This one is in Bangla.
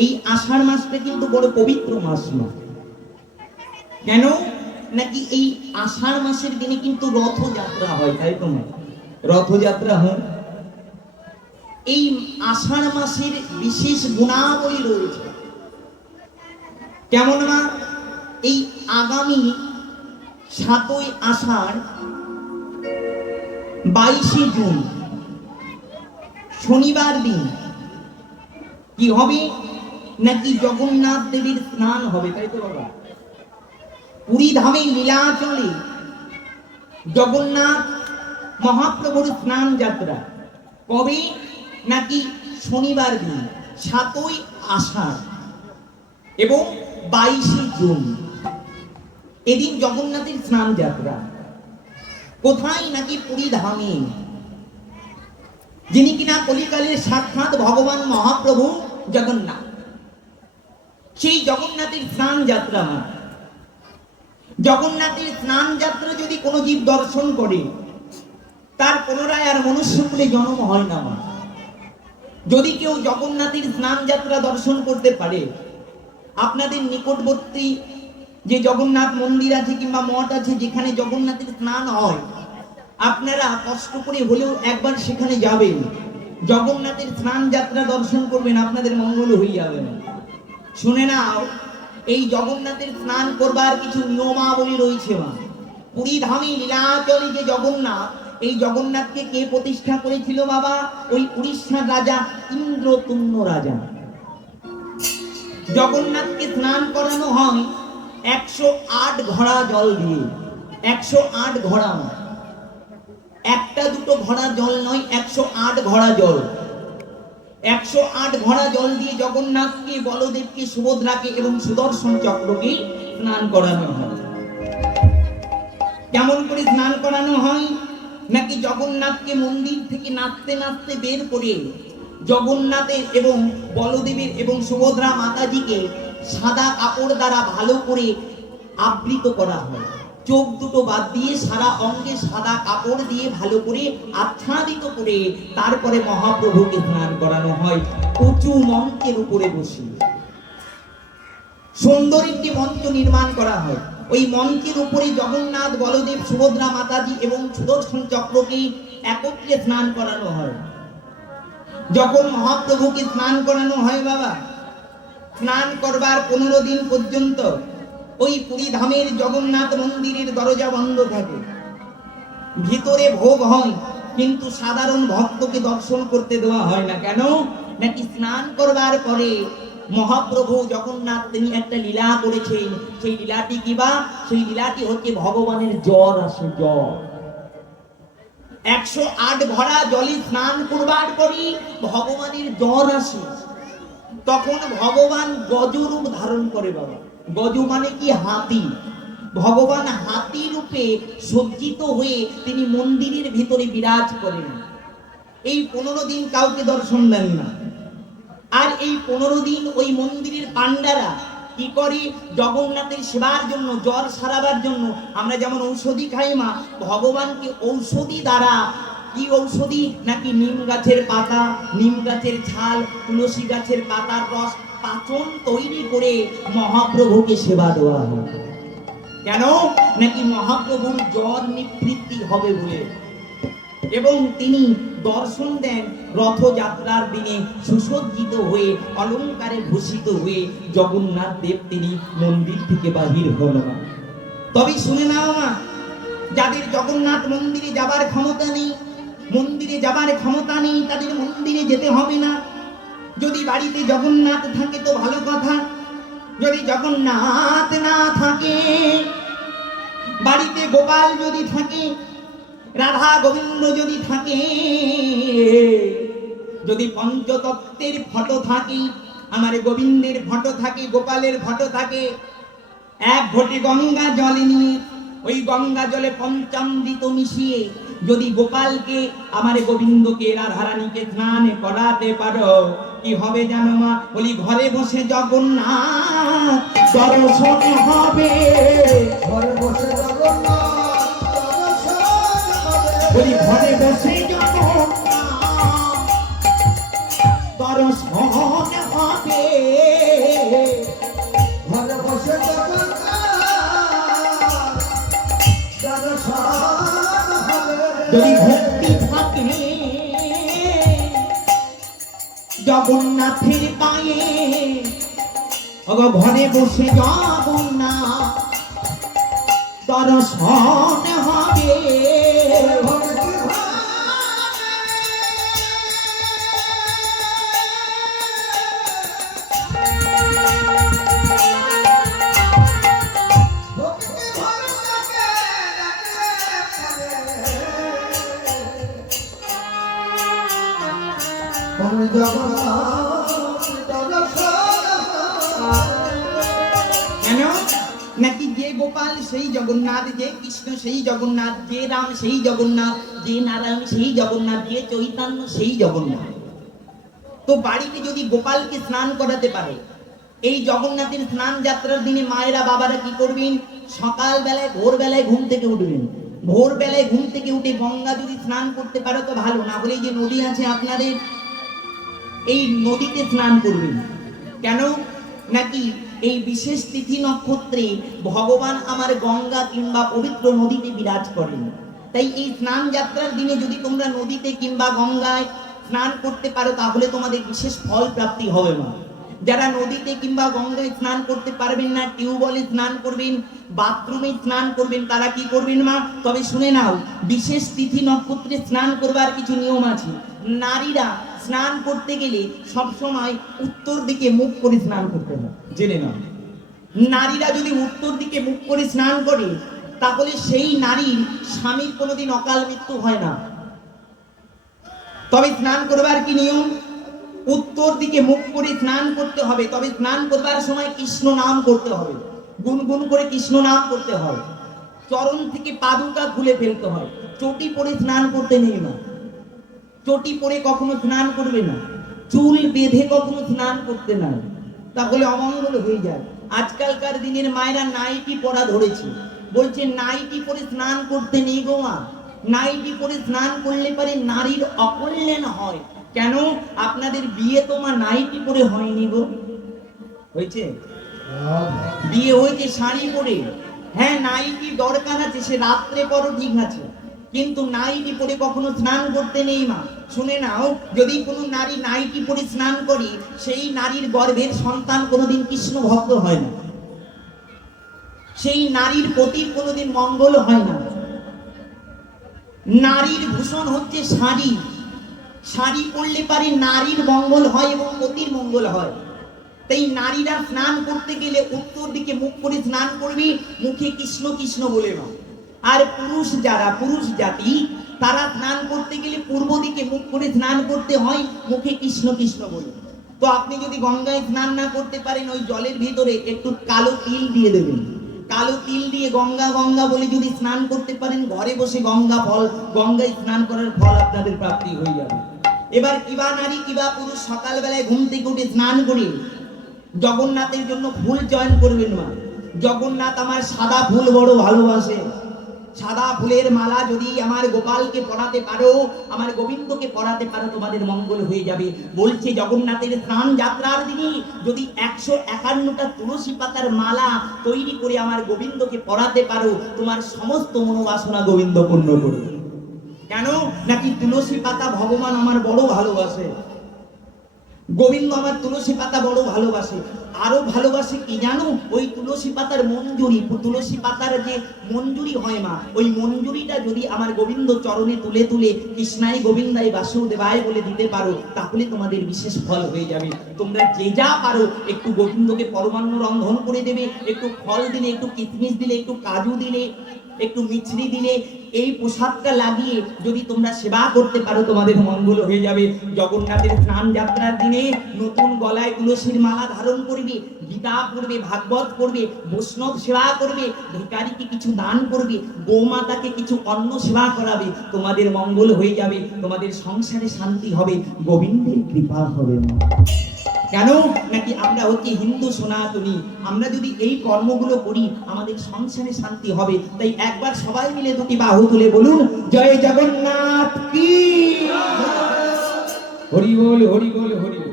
এই আষাঢ় মাসটা কিন্তু বড় পবিত্র মাস না। কেন? নাকি এই আষাঢ় মাসের দিনে কিন্তু রথযাত্রা হয়, তাই তো না? রথযাত্রা হয়। এই আষাঢ় মাসের বিশেষ গুণাবলী রয়েছে। কেমন না? এই আগামী সাতই আষাঢ় বাইশে জুন, শনিবার দিন। কি হবে? নাকি জগন্নাথ দেবীর স্নান হবে, তাই তো বাবা? পুরী ধামে লীলা চলে জগন্নাথ মহাপ্রভুর স্নান যাত্রা। কবে? নাকি শনিবার দিন, সাতই আষাঢ় এবং বাইশে জুন। এদিন জগন্নাথের স্নান যাত্রা। কোথায় নাকি পুরী ধামে? যিনি কিনা কলিকালের সাক্ষাৎ ভগবান মহাপ্রভু জগন্নাথ। সেই জগন্নাথের স্নান যাত্রা জগন্নাথের স্নান যাত্রা যদি কোনো জীব দর্শন করে, তার পুনরায় আর মনুষ্যকুলে জন্ম হয় না মা। যদি কেউ জগন্নাথের স্নান যাত্রা দর্শন করতে পারে, আপনাদের নিকটবর্তী যে জগন্নাথ মন্দির আছে কিংবা মঠ আছে, যেখানে জগন্নাথের স্নান হয়, আপনারা কষ্ট করে হলেও একবার সেখানে যাবেন। জগন্নাথের স্নান যাত্রা দর্শন করবেন, আপনাদের মঙ্গল হয়ে যাবে না শুনে নাও, এই জগন্নাথের স্নান করবার কিছু নিয়মাবলী রয়েছে মা। পুরী ধামে লীলাচলে যে জগন্নাথ, এই জগন্নাথকে কে প্রতিষ্ঠা করেছিল বাবা? ওই উড়িষ্যার রাজা ইন্দ্রতুম্ন রাজা। জগন্নাথকে স্নান করানো হয় একশো আট ঘোড়া জল দিয়ে। একশো আট ঘোড়া একটা দুটো ঘোড়া জল নয়, একশো আট ঘোড়া জল। একশো আট ঘোড়া জল দিয়ে জগন্নাথকে, বলদেবকে, সুভদ্রাকে এবং সুদর্শন চক্রকে স্নান করানো হয়। কেমন করে স্নান করানো হয়? নাকি জগন্নাথকে মন্দির থেকে নাচতে নাচতে বের করে জগন্নাথের এবং বলদেবের এবং সুভদ্রা মাতাজিকে সাদা কাপড় দ্বারা ভালো করে আবৃত করা হয়? চোখ দুটো বাদ দিয়ে সারা অঙ্গে সাদা কাপড় দিয়ে ভালো করে আচ্ছাদিত করে তারপরে মহাপ্রভুকে স্নান করানো হয়। উঁচু মঞ্চের উপরে বসে। সুন্দর একটি মঞ্চ নির্মাণ করা হয়। ওই মঞ্চের উপরে জগন্নাথ, বলদেব, সুভদ্রা মাতাজি এবং সুদর্শন চক্রকে একত্রে স্নান করানো হয়। যখন মহাপ্রভুকে স্নান করানো হয় বাবা, স্নান করবার পনেরো দিন পর্যন্ত ওই পুরী ধামের জগন্নাথ মন্দিরের দরজা বন্ধ থাকে। ভিতরে ভোগ হয়, কিন্তু সাধারণ ভক্তকে দর্শন করতে দেওয়া হয় না। কেন? নাকি স্নান করবার পরে মহাপ্রভু জগন্নাথ তিনি একটা লীলা করেছেন। সেই লীলাটি কি বা? সেই লীলাটি হচ্ছে ভগবানের জ্বর আসে জ্বর। একশো আট ভরা জলে স্নান করবার পরই ভগবানের জ্বর আসে। তখন ভগবান গজরূপ ধারণ করে বাবা। গজ মানে কি হাতি? ভগবান হাতি রূপে সজ্জিত হয়ে তিনি মন্দিরের ভিতরে বিরাজ করেন। এই পনেরো দিন কাউকে দর্শন দেন না। আর এই পনেরো দিন ওই মন্দিরের পান্ডারা কি করে? জগন্নাথের সেবার জন্য জ্বর সারাবার জন্য। আমরা যেমন ঔষধি খাই মা, ভগবানকে ঔষধি দ্বারা কি ঔষধি? নাকি নিম গাছের পাতা, নিম গাছের ছাল, তুলসী গাছের পাতার রস পাচন তৈরি করে মহাপ্রভুকে সেবা দেওয়া হয়। কেন? নাকি মহাপ্রভুর জ্বর নিবৃত্তি হবে বলে? এবং তিনি দর্শন দেন রথযাত্রার দিনে সুসজ্জিত হয়ে, অলঙ্কারে ভূষিত হয়ে জগন্নাথ দেব তিনি মন্দির থেকে বাহির হল তবে শুনে নাও মা, যাদের জগন্নাথ মন্দিরে যাবার ক্ষমতা নেই, মন্দিরে যাবার ক্ষমতা নেই, তাদের মন্দিরে যেতে হবে না। যদি বাড়িতে জগন্নাথ থাকে তো ভালো কথা। যদি জগন্নাথ না থাকে, বাড়িতে গোপাল যদি থাকে, রাধা গোবিন্দ যদি থাকে, যদি পঞ্চতত্ত্বের ফটো থাকে, আমার গোবিন্দের ফটো থাকে, গোপালের ফটো থাকে, এক ঘটি গঙ্গা জলে নিয়ে, ওই গঙ্গা জলে পঞ্চামৃত মিশিয়ে যদি গোপালকে, আমার গোবিন্দকে, রাধারানীকে স্নান করাতে পারো কি হবে জানো মা? বলি ঘরে বসে জগন্নাথ। দর্শন হবে। ঘরে বসে জগন্নাথ। বলি ঘরে বসে জগন্নাথের পায়ে। অগ ঘরে বসে জগন্নাথ দর্শন হবে। নাকি যে গোপাল সেই জগন্নাথ, যে কৃষ্ণ সেই জগন্নাথ, যে রাম সেই জগন্নাথ, যে নারায়ণ সেই জগন্নাথ, যে চৈতন্য সেই জগন্নাথ? তো বাড়িতে যদি গোপালকে স্নান করাতে পারে, এই জগন্নাথের স্নান যাত্রার দিনে মায়েরা বাবারা কি করবেন? সকাল বেলায় ভোর বেলায় ঘুম থেকে উঠবেন। ভোর বেলায় ঘুম থেকে উঠে গঙ্গা যদি স্নান করতে পারো তো ভালো, না হলে যে নদী আছে আপনাদের এই নদীতে স্নান করবেন। কেন? নাকি এই বিশেষ তিথি নক্ষত্রে ভগবান আমার গঙ্গা কিংবা পবিত্র নদীতে বিরাজ করেন? তাই এই স্নান যাত্রার দিনে যদি তোমরা নদীতে কিংবা গঙ্গায় স্নান করতে পারো, তাহলে তোমাদের বিশেষ ফল প্রাপ্তি হবে মা। যারা নদীতে কিংবা গঙ্গায় স্নান করতে পারবেন না, টিউবওয়েলে স্নান করবেন, বাথরুমে স্নান করবেন, তারা কি করবেন মা? তবে শুনে নাও, বিশেষ তিথি নক্ষত্রে স্নান করবার কিছু নিয়ম আছে। নারীরা স্নান করতে গেলে সবসময় উত্তর দিকে মুখ করে স্নান করতে হয়। জেনে নাও। নারীরা যদি উত্তর দিকে মুখ করে স্নান করে তাহলে সেই নারীর স্বামীর কোনোদিন অকাল মৃত্যু হয় না। তবে স্নান করবার কি নিয়ম? উত্তর দিকে মুখ করে স্নান করতে হবে তবে স্নান করবার সময় কৃষ্ণ নাম করতে হবে। গুনগুন করে কৃষ্ণ নাম করতে হয়। চরণ থেকে পাদুকা খুলে ফেলতে হয়। চটি পরে স্নান করতে নেই না চটি পরে কখনো স্নান করবে না চুল বেঁধে কখনো স্নান করতে না। তাহলে অমঙ্গল হয়ে যায়। আজকালকার দিনের মায়েরা নাইটি পরা ধরেছে। বলছে নাইটি পরে স্নান করতে নেই গো মা। নাইটি পরে স্নান করলে পারে নারীর অকল্যাণ হয়। কেন? আপনাদের বিয়ে তো মা নাইটি পরে হয়নি গো। হয়েছে? বিয়ে হয়েছে শাড়ি পরে। হ্যাঁ নাইটি দরকার আছে সে রাত্রে পরও ঠিক আছে। কিন্তু নাইটি পরে কখনো স্নান করতে নেই মা। শুনে নাও, যদি কোনো নারী নাইটি পরে স্নান করে, সেই নারীর গর্ভের সন্তান কোনোদিন কৃষ্ণ ভক্ত হয় না। সেই নারীর পতির কোনোদিন মঙ্গল হয় না। নারীর ভূষণ হচ্ছে শাড়ি। শাড়ি পরলে পারে নারীর মঙ্গল হয় এবং পতির মঙ্গল হয়। তাই নারীরা স্নান করতে গেলে উত্তর দিকে মুখ করে স্নান করবে, মুখে কৃষ্ণ কৃষ্ণ বলে না আর পুরুষ যারা, পুরুষ জাতি, তারা স্নান করতে গেলে পূর্ব দিকে মুখ করে স্নান করতে হয়, মুখে কৃষ্ণ কৃষ্ণ বলে। তো আপনি যদি গঙ্গায় স্নান না করতে পারেন, ওই জলের ভিতরে একটু কালো তিল দিয়ে দেবেন। কালো তিল দিয়ে গঙ্গা গঙ্গা বলে যদি স্নান করতে পারেন, ঘরে বসে গঙ্গা ফল, গঙ্গায় স্নান করার ফল আপনাদের প্রাপ্তি হয়ে যাবে। এবার কিবা নারী কিবা পুরুষ সকালবেলায় ঘুম থেকে উঠে স্নান করে জগন্নাথের জন্য ফুল চয়ন করবেন মা। জগন্নাথ আমার সাদা ফুল বড় ভালোবাসে। সাদা ফুলের মালা যদি আমার গোপালকে পড়াতে পারো, আমার গোবিন্দকে পড়াতে পারো, তোমাদের মঙ্গল হয়ে যাবে। বলছে জগন্নাথের স্নান যাত্রার দিনে যদি একশো একান্নটা তুলসী পাতার মালা তৈরি করে আমার গোবিন্দকে পড়াতে পারো, তোমার সমস্ত মনোবাসনা গোবিন্দ পূর্ণ করবে। কেন? নাকি তুলসী পাতা ভগবান আমার বড় ভালোবাসে। গোবিন্দ আমার তুলসী পাতা বড় ভালোবাসে। আরও ভালোবাসে কি জানো? ওই তুলসী পাতার মঞ্জুরি, তুলসী পাতার যে মঞ্জুরি হয় মা, ওই মঞ্জুরিটা যদি আমার গোবিন্দ চরণে তুলে তুলে কৃষ্ণাই গোবিন্দাই বাসুদেবায় বলে দিতে পারো, তাহলে তোমাদের বিশেষ ফল হয়ে যাবে। তোমরা যে যা পারো, একটু গোবিন্দকে পরমান্ন রন্ধন করে দেবে, একটু ফল দিলে, একটু কিশমিশ দিলে, একটু কাজু দিলে। একটু মিছরি দিলে এই প্রসাদটা লাগিয়ে যদি তোমরা সেবা করতে পারো, তোমাদের মঙ্গল হয়ে যাবে জগন্নাথের স্নান যাত্রার দিনে নতুন গলায় তুলসীর মালা ধারণ করবে, গীতা পড়বে, ভাগবত পড়বে, বৈষ্ণব সেবা করবে, ভিকারিকে কিছু দান করবে, গোমাতাকে কিছু অন্ন সেবা করাবে, তোমাদের মঙ্গল হয়ে যাবে, তোমাদের সংসারে শান্তি হবে গোবিন্দের কৃপা হবে। কেন? নাকি আমরা হচ্ছে হিন্দু সনাতনী? আমরা যদি এই কর্মগুলো করি, আমাদের সংসারে শান্তি হবে। তাই একবার সবাই মিলে দুটি বাহু তুলে বলুন, জয় জগন্নাথ কি? হরি বল হরি বল হরি বল।